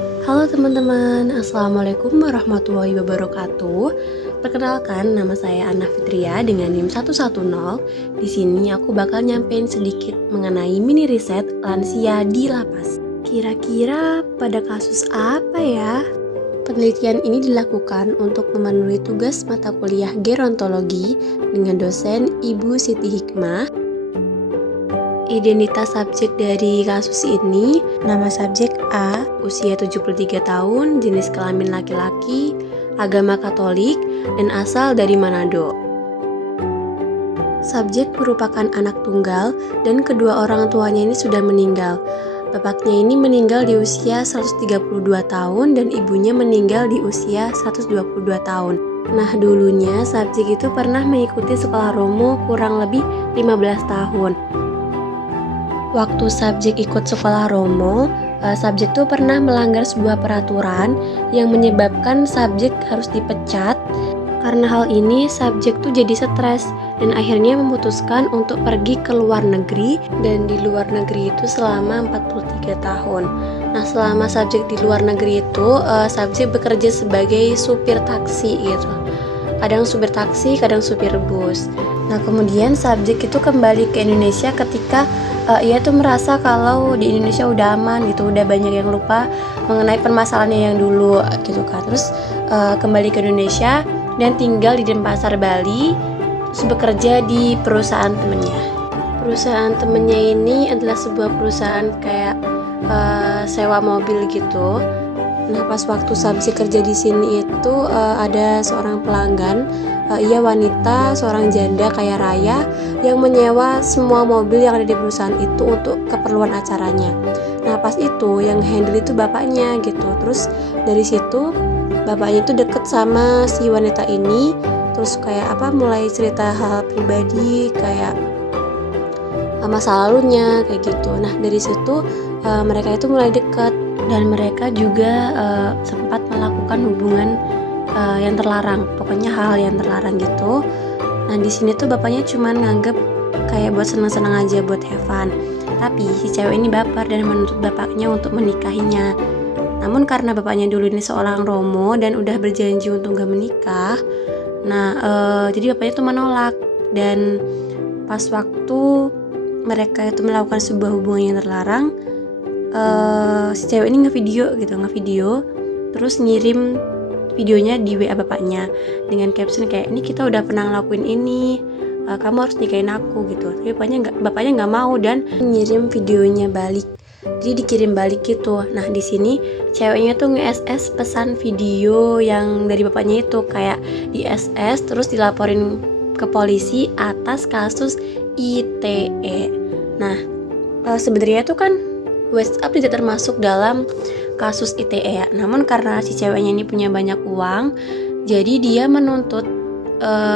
Halo teman-teman, Assalamualaikum warahmatullahi wabarakatuh. Perkenalkan, nama saya Anna Fitria dengan NIM 110. Di sini aku bakal nyampein sedikit mengenai mini riset lansia di lapas. Kira-kira pada kasus apa ya? Penelitian ini dilakukan untuk memenuhi tugas mata kuliah gerontologi dengan dosen Ibu Siti Hikmah. Identitas subjek dari kasus ini, nama subjek A, usia 73 tahun, jenis kelamin laki-laki, agama Katolik, dan asal dari Manado. Subjek merupakan anak tunggal dan kedua orang tuanya ini sudah meninggal. Bapaknya ini meninggal di usia 132 tahun dan ibunya meninggal di usia 122 tahun. Nah, dulunya subjek itu pernah mengikuti sekolah Romo kurang lebih 15 tahun. Waktu subjek ikut sekolah Romo, subjek tuh pernah melanggar sebuah peraturan yang menyebabkan subjek harus dipecat. Karena hal ini, subjek tuh jadi stres dan akhirnya memutuskan untuk pergi ke luar negeri, dan di luar negeri itu selama 43 tahun. Nah, selama subjek di luar negeri itu, subjek bekerja sebagai supir taksi gitu. Kadang supir taksi, kadang supir bus. Nah, kemudian subjek itu kembali ke Indonesia ketika ia tuh merasa kalau di Indonesia udah aman gitu, udah banyak yang lupa mengenai permasalahannya yang dulu gitu kan. Terus kembali ke Indonesia dan tinggal di Denpasar, Bali, terus bekerja di perusahaan temennya. Perusahaan temennya ini adalah sebuah perusahaan kayak sewa mobil gitu. Nah, pas waktu subjek kerja di sini itu ada seorang pelanggan, ia wanita, seorang janda kaya raya yang menyewa semua mobil yang ada di perusahaan itu untuk keperluan acaranya. Nah, pas itu yang handle itu bapaknya gitu. Terus dari situ bapaknya itu deket sama si wanita ini, terus kayak mulai cerita hal pribadi kayak masa lalunya kayak gitu. Nah, dari situ mereka itu mulai deket dan mereka juga sempat melakukan hubungan yang terlarang, pokoknya hal yang terlarang gitu. Nah, di sini tuh bapaknya cuman nganggep kayak buat senang-senang aja, buat have fun. Tapi si cewek ini baper dan menuntut bapaknya untuk menikahinya. Namun karena bapaknya dulu ini seorang romo dan udah berjanji untuk gak menikah, nah jadi bapaknya tuh menolak. Dan pas waktu mereka itu melakukan sebuah hubungan yang terlarang, si cewek ini ngevideo terus ngirim videonya di WA bapaknya dengan caption kayak, ini kita udah pernah ngelakuin ini, kamu harus nikahin aku gitu. Tapi bapaknya nggak mau dan ngirim videonya balik, jadi dikirim balik gitu. Nah, di sini ceweknya tuh nge-SS pesan video yang dari bapaknya itu, kayak di SS terus dilaporin ke polisi atas kasus ITE. Nah, sebenarnya tuh kan WhatsApp tidak termasuk dalam kasus ITE ya. Namun karena si ceweknya ini punya banyak uang, jadi dia menuntut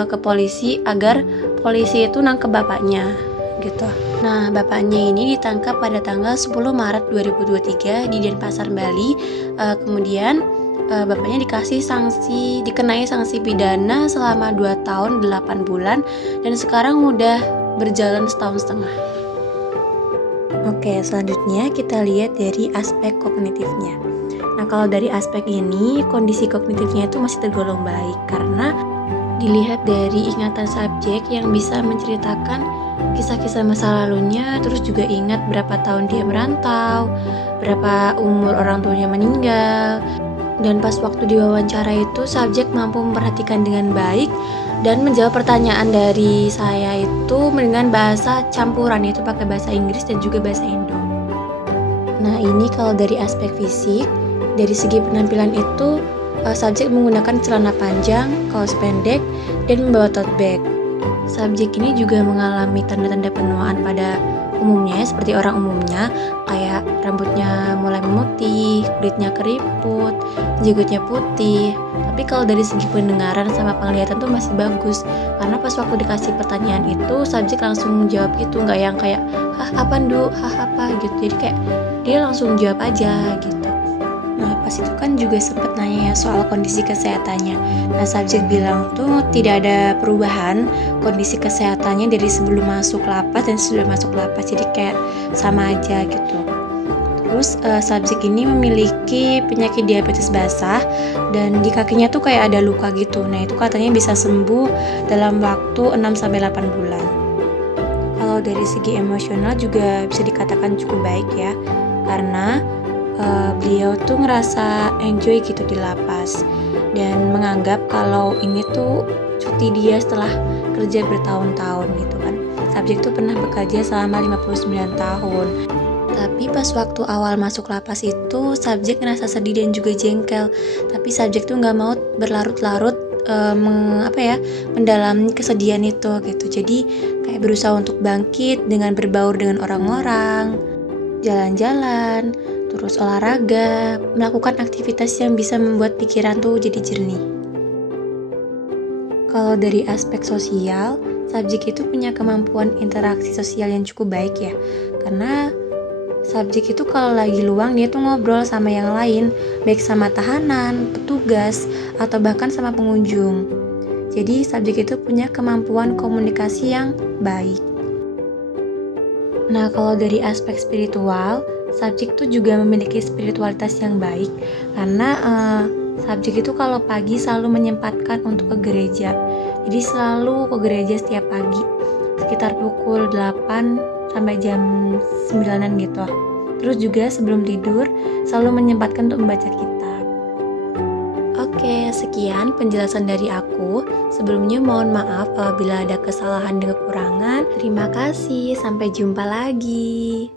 ke polisi agar polisi itu nangkep bapaknya gitu. Nah, bapaknya ini ditangkap pada tanggal 10 Maret 2023 di Denpasar, Bali. Kemudian bapaknya dikenai sanksi pidana selama 2 tahun 8 bulan dan sekarang udah berjalan setahun setengah. Oke, selanjutnya kita lihat dari aspek kognitifnya. Nah, kalau dari aspek ini, kondisi kognitifnya itu masih tergolong baik karena dilihat dari ingatan subjek yang bisa menceritakan kisah-kisah masa lalunya, terus juga ingat berapa tahun dia merantau, berapa umur orang tuanya meninggal. Dan pas waktu diwawancara itu, subjek mampu memperhatikan dengan baik dan menjawab pertanyaan dari saya itu dengan bahasa campuran, yaitu pakai bahasa Inggris dan juga bahasa Indo. Nah, ini kalau dari aspek fisik, dari segi penampilan itu subjek menggunakan celana panjang, kaos pendek, dan membawa tote bag. Subjek ini juga mengalami tanda-tanda penuaan pada umumnya, seperti orang umumnya, kayak rambutnya mulai memutih, kulitnya keriput, jenggotnya putih. Tapi kalau dari segi pendengaran sama penglihatan tuh masih bagus, karena pas waktu dikasih pertanyaan itu subjek langsung jawab gitu, nggak yang kayak hah apa ndu, hah apa gitu. Jadi kayak dia langsung jawab aja gitu. Nah, pas itu kan juga sempat nanya ya soal kondisi kesehatannya. Nah, subjek bilang tuh tidak ada perubahan kondisi kesehatannya dari sebelum masuk lapas dan sesudah masuk lapas, jadi kayak sama aja gitu. Terus subjek ini memiliki penyakit diabetes basah dan di kakinya tuh kayak ada luka gitu. Nah, itu katanya bisa sembuh dalam waktu 6-8 bulan. Kalau dari segi emosional juga bisa dikatakan cukup baik ya. Karena beliau tuh ngerasa enjoy gitu di lapas dan menganggap kalau ini tuh cuti dia setelah kerja bertahun-tahun gitu kan. Subjek tuh pernah bekerja selama 59 tahun. Tapi pas waktu awal masuk lapas itu subjek ngerasa sedih dan juga jengkel. Tapi subjek tuh nggak mau berlarut-larut mendalami kesedihan itu gitu. Jadi kayak berusaha untuk bangkit dengan berbaur dengan orang-orang, jalan-jalan, terus olahraga, melakukan aktivitas yang bisa membuat pikiran tuh jadi jernih. Kalau dari aspek sosial, subjek itu punya kemampuan interaksi sosial yang cukup baik ya. Karena subjek itu kalau lagi luang dia tuh ngobrol sama yang lain, baik sama tahanan, petugas, atau bahkan sama pengunjung. Jadi subjek itu punya kemampuan komunikasi yang baik. Nah, kalau dari aspek spiritual, subjek itu juga memiliki spiritualitas yang baik karena subjek itu kalau pagi selalu menyempatkan untuk ke gereja. Jadi selalu ke gereja setiap pagi sekitar pukul 8 sampai jam 9-an gitu. Terus juga sebelum tidur selalu menyempatkan untuk membaca kitab. Oke, sekian penjelasan dari aku. Sebelumnya mohon maaf apabila ada kesalahan dan kekurangan. Terima kasih, sampai jumpa lagi.